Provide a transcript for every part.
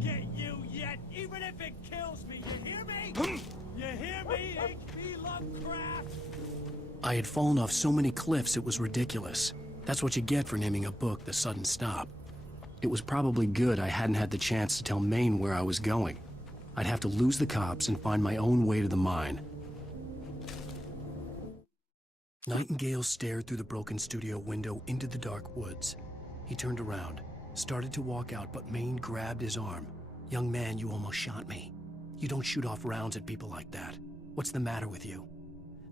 get you yet, even if it kills me. You hear me? You hear me, H.P. Lovecraft? I had fallen off so many cliffs it was ridiculous. That's what you get for naming a book The Sudden Stop. It was probably good I hadn't had the chance to tell Maine where I was going. I'd have to lose the cops and find my own way to the mine. Nightingale stared through the broken studio window into the dark woods. He turned around, started to walk out, but Maine grabbed his arm. "Young man, you almost shot me. You don't shoot off rounds at people like that. What's the matter with you?"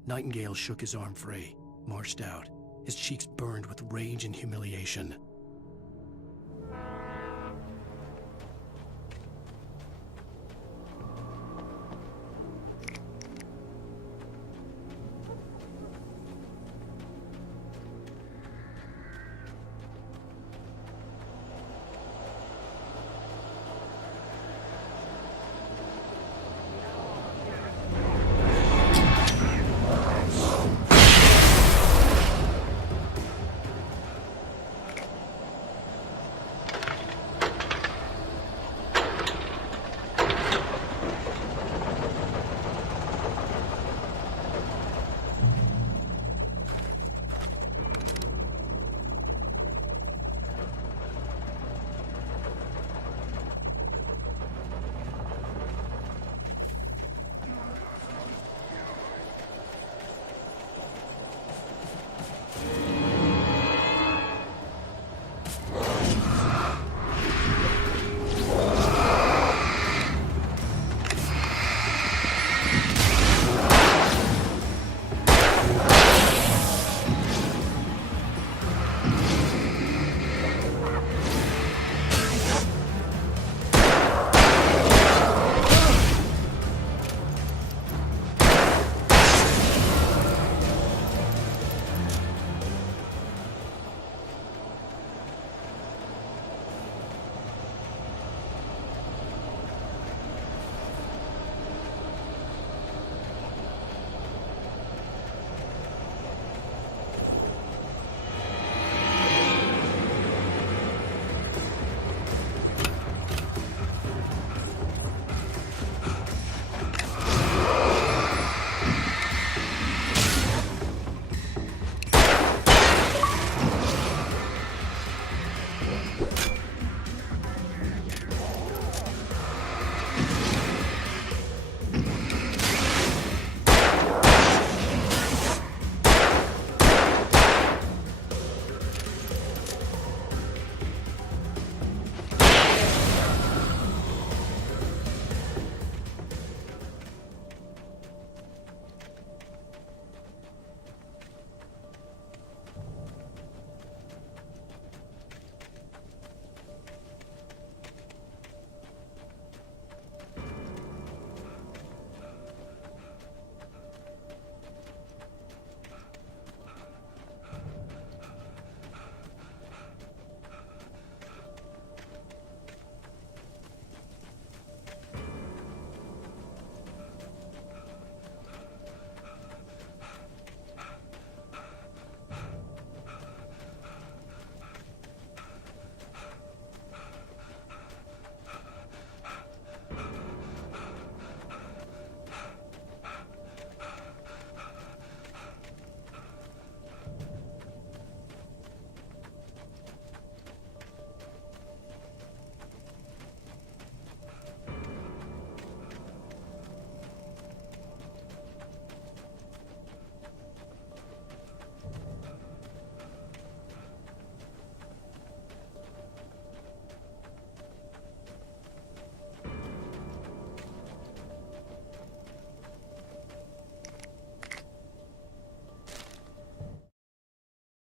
Nightingale shook his arm free, marched out. His cheeks burned with rage and humiliation.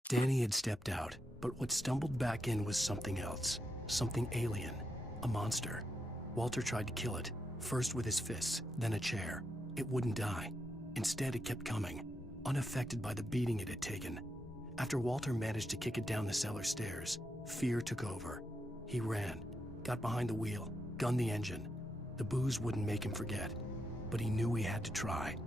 Danny had stepped out, but what stumbled back in was something else. Something alien. A monster. Walter tried to kill it, first with his fists, then a chair. It wouldn't die. Instead, it kept coming, unaffected by the beating it had taken. After Walter managed to kick it down the cellar stairs, fear took over. He ran, got behind the wheel, gunned the engine. The booze wouldn't make him forget, but he knew he had to try.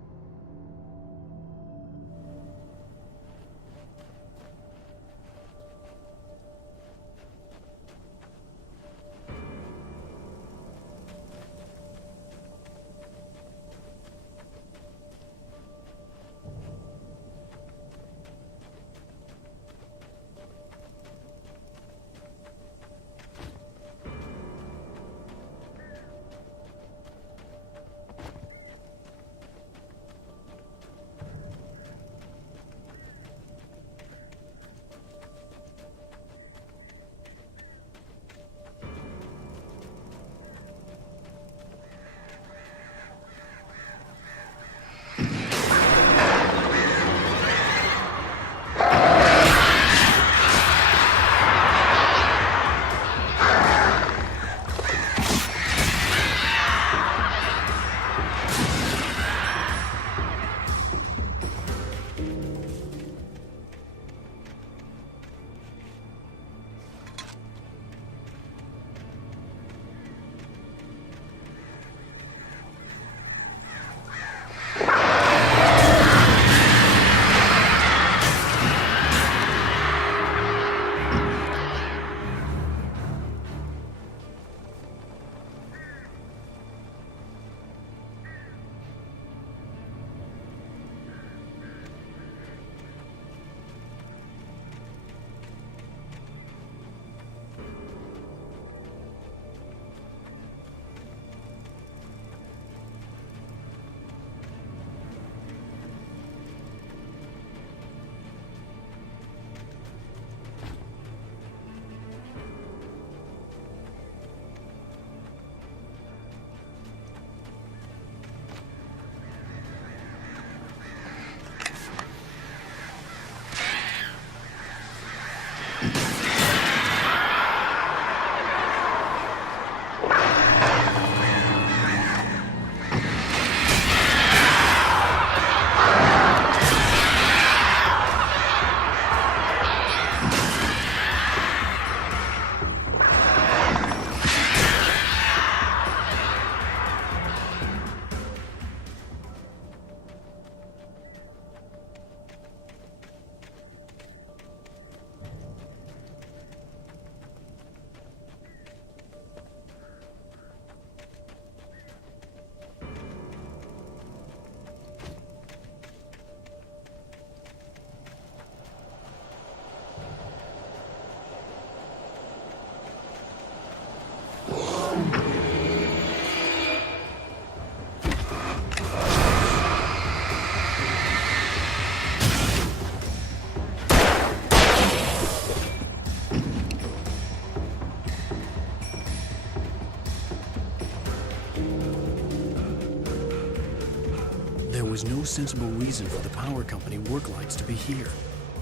There was no sensible reason for the power company work lights to be here.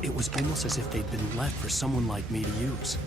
It was almost as if they'd been left for someone like me to use.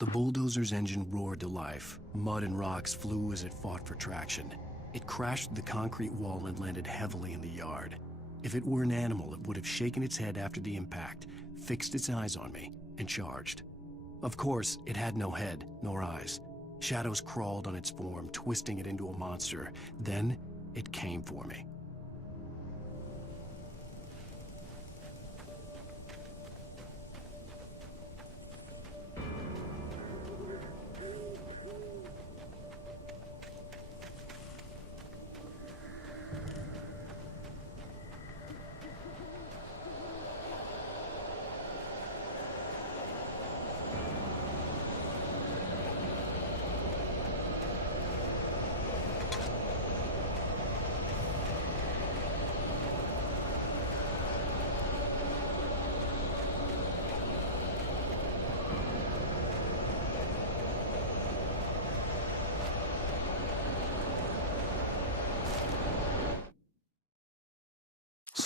The bulldozer's engine roared to life. Mud and rocks flew as it fought for traction. It crashed the concrete wall and landed heavily in the yard. If it were an animal, it would have shaken its head after the impact, fixed its eyes on me, and charged. Of course, it had no head, nor eyes. Shadows crawled on its form, twisting it into a monster. Then, it came for me.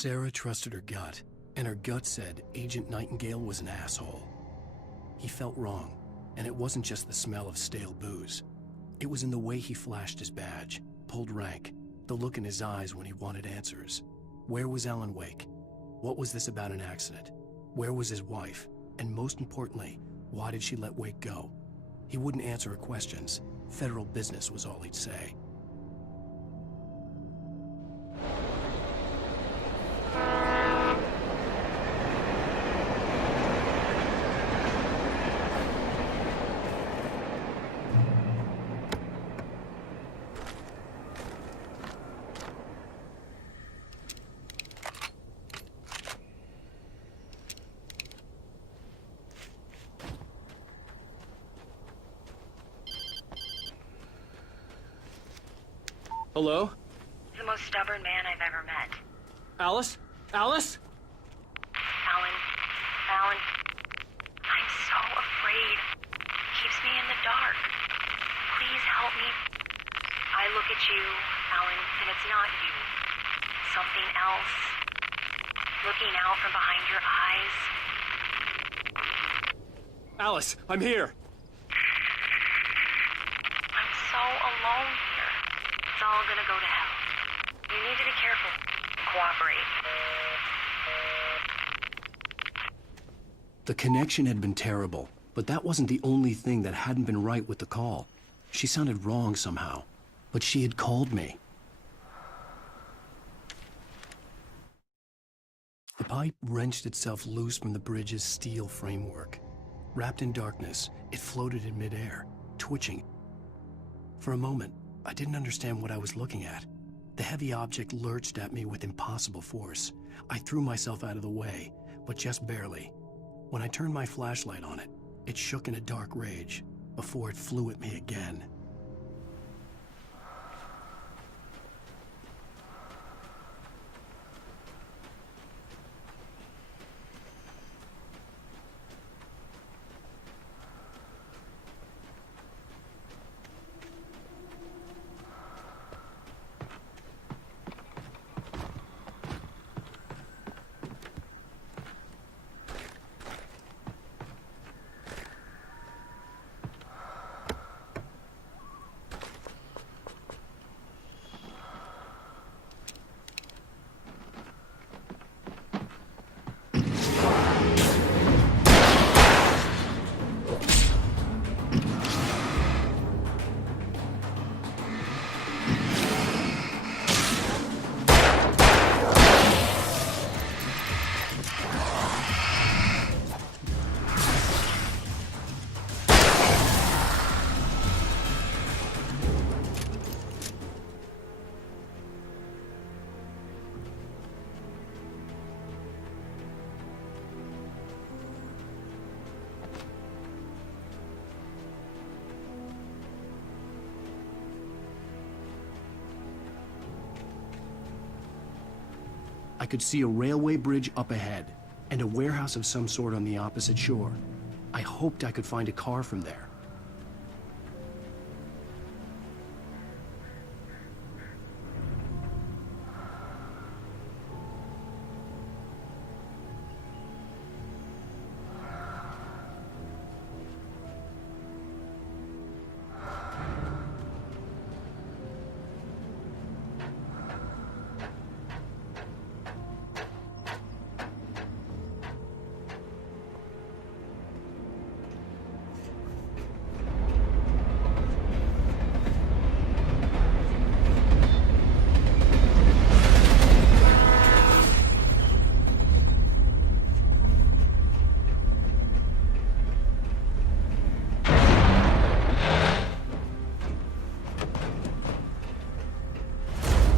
Sarah trusted her gut, and her gut said Agent Nightingale was an asshole. He felt wrong, and it wasn't just the smell of stale booze. It was in the way he flashed his badge, pulled rank, the look in his eyes when he wanted answers. Where was Alan Wake? What was this about an accident? Where was his wife? And most importantly, why did she let Wake go? He wouldn't answer her questions. Federal business was all he'd say. Hello? The most stubborn man I've ever met. Alice? Alice? Alan, I'm so afraid. at you, Alan, and it's not you. Something else. Looking out from behind your eyes. Alice, I'm here. I'm so alone here. It's all gonna go to hell. You need to be careful. Cooperate. The connection had been terrible, but that wasn't the only thing that hadn't been right with the call. She sounded wrong somehow, but she had called me. The pipe wrenched itself loose from the bridge's steel framework. Wrapped in darkness, it floated in midair, twitching. For a moment, I didn't understand what I was looking at. The heavy object lurched at me with impossible force. I threw myself out of the way, but just barely. When I turned my flashlight on it, it shook in a dark rage before it flew at me again. I could see a railway bridge up ahead, and a warehouse of some sort on the opposite shore. I hoped I could find a car from there.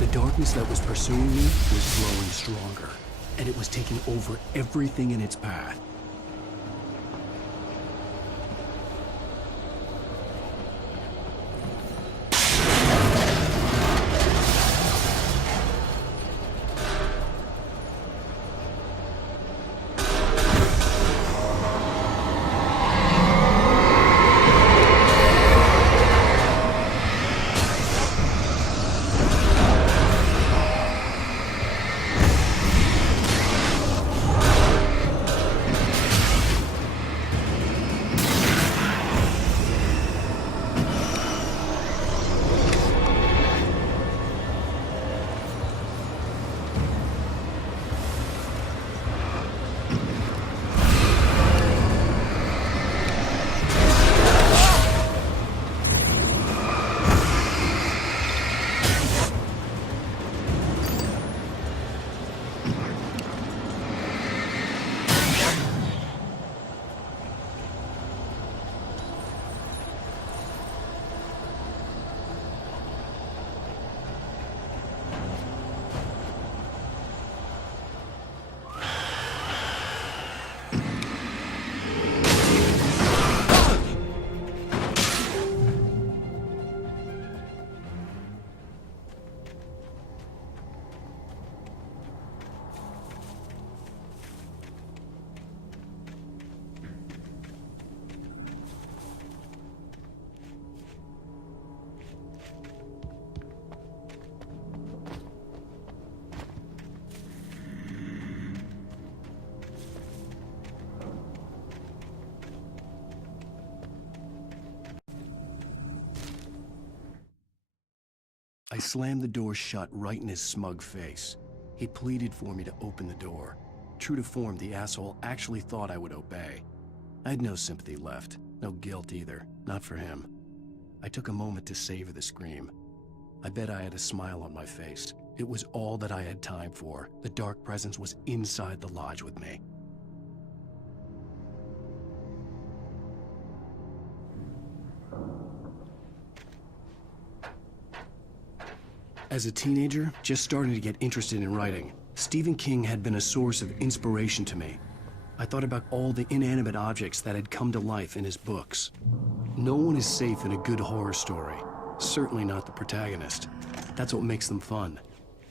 The darkness that was pursuing me was growing stronger, and it was taking over everything in its path. I slammed the door shut right in his smug face. He pleaded for me to open the door. True to form, the asshole actually thought I would obey. I had no sympathy left, no guilt either, not for him. I took a moment to savor the scream. I bet I had a smile on my face. It was all that I had time for. The dark presence was inside the lodge with me. As a teenager, just starting to get interested in writing, Stephen King had been a source of inspiration to me. I thought about all the inanimate objects that had come to life in his books. No one is safe in a good horror story. Certainly not the protagonist. That's what makes them fun.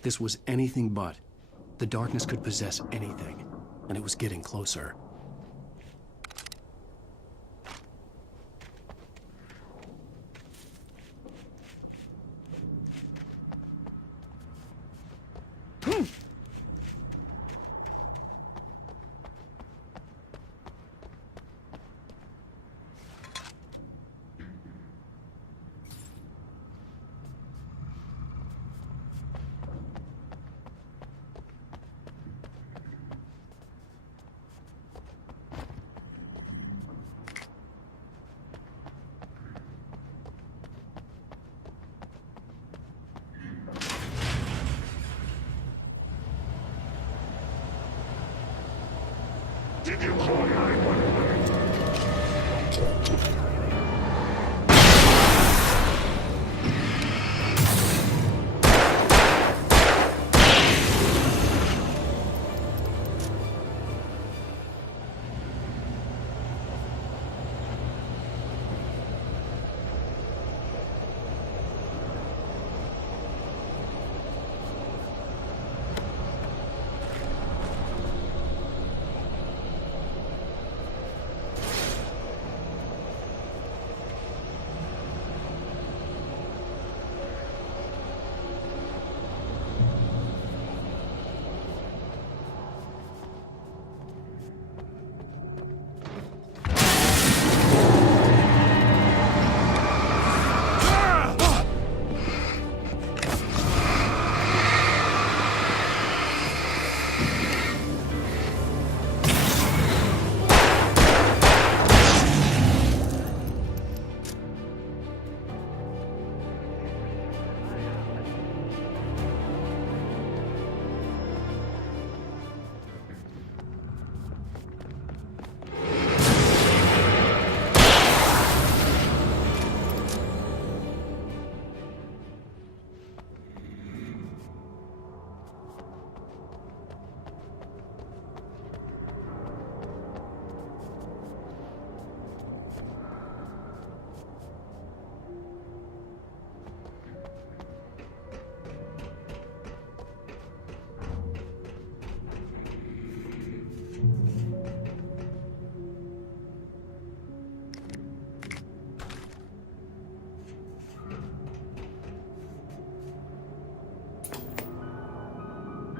This was anything but. The darkness could possess anything, and it was getting closer. Did you call 911?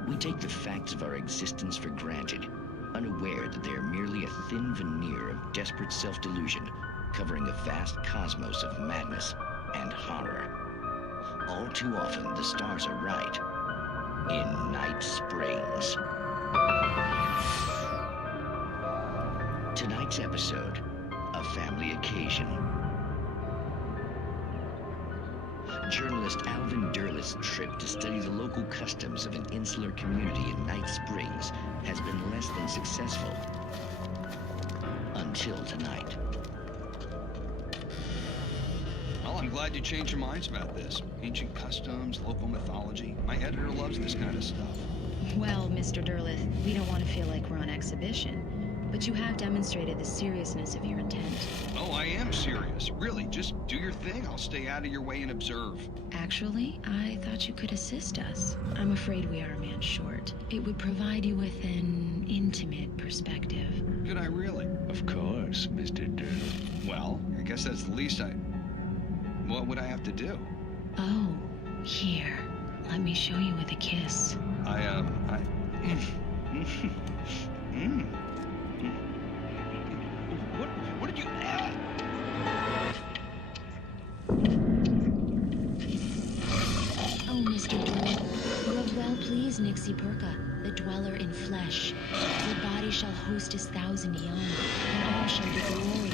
We take the facts of our existence for granted, unaware that they are merely a thin veneer of desperate self-delusion, covering a vast cosmos of madness and horror. All too often, the stars are right. In Night Springs. Tonight's episode, a family occasion. Journalist Alvin Derleth's trip to study the local customs of an insular community in Night Springs has been less than successful. Until tonight. Well, I'm glad you changed your minds about this. Ancient customs, local mythology. My editor loves this kind of stuff. Well, Mr. Derleth, we don't want to feel like we're on exhibition, but you have demonstrated the seriousness of your intent. Oh, I am serious. Really, just do your thing. I'll stay out of your way and observe. Actually, I thought you could assist us. I'm afraid we are a man short. It would provide you with an intimate perspective. Could I really? Of course, Mr. Derleth. Well, I guess that's the least What would I have to do? Oh, here. Let me show you with a kiss. What did you... is Nixie Perka, the dweller in flesh. Your body shall host his 1,000 young, and all shall be glory.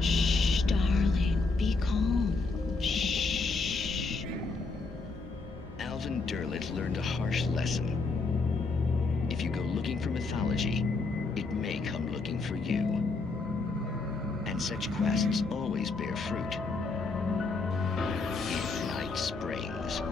Shh, darling, be calm. Shh. Alvin Derlett learned a harsh lesson. If you go looking for mythology, it may come looking for you. And such quests always bear fruit. In Night Springs.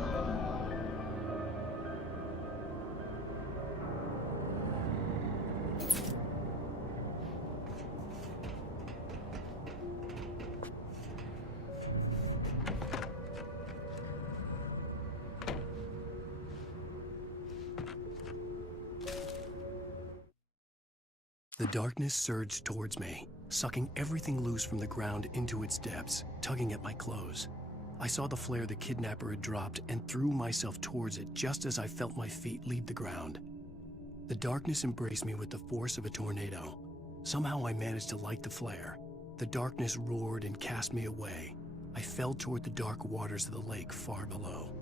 The darkness surged towards me, sucking everything loose from the ground into its depths, tugging at my clothes. I saw the flare the kidnapper had dropped and threw myself towards it just as I felt my feet leave the ground. The darkness embraced me with the force of a tornado. Somehow I managed to light the flare. The darkness roared and cast me away. I fell toward the dark waters of the lake far below.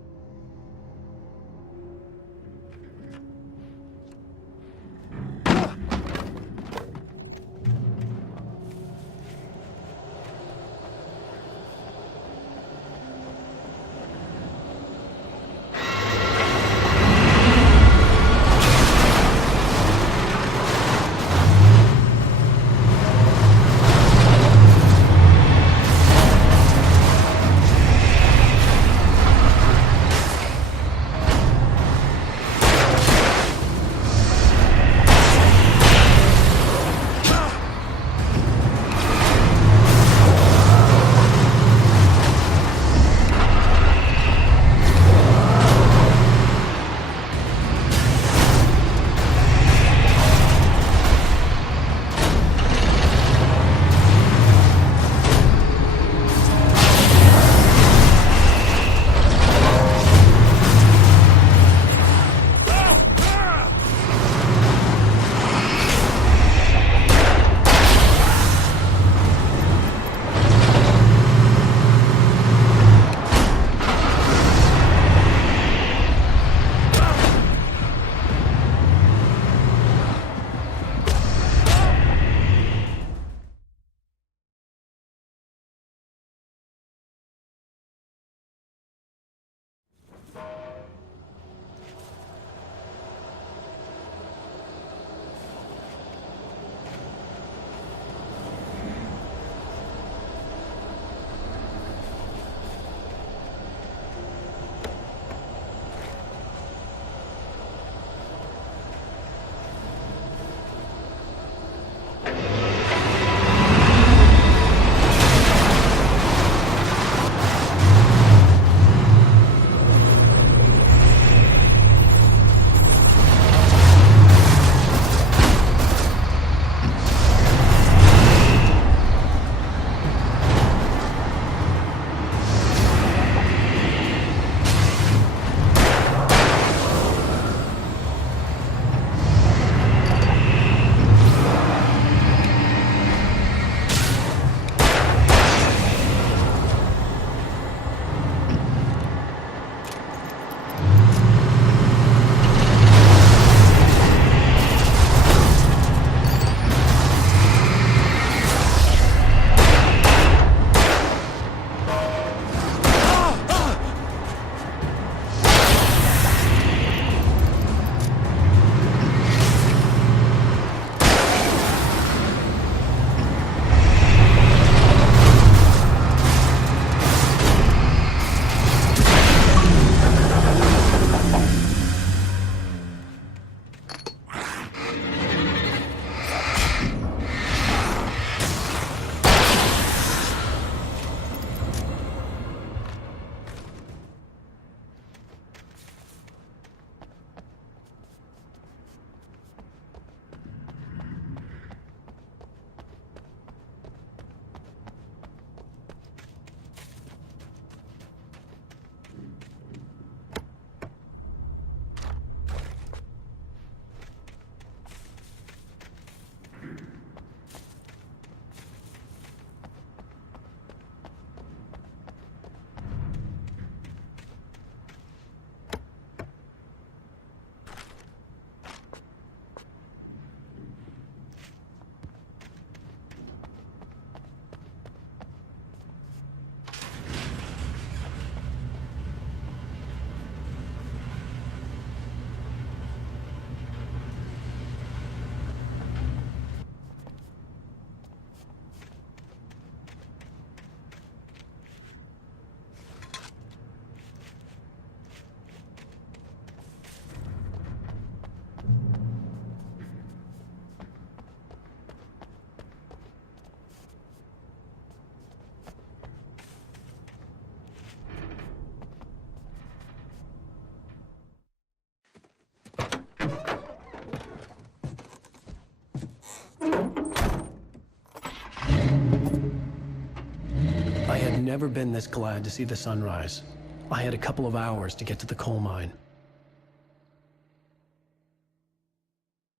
I had never been this glad to see the sunrise. I had a couple of hours to get to the coal mine.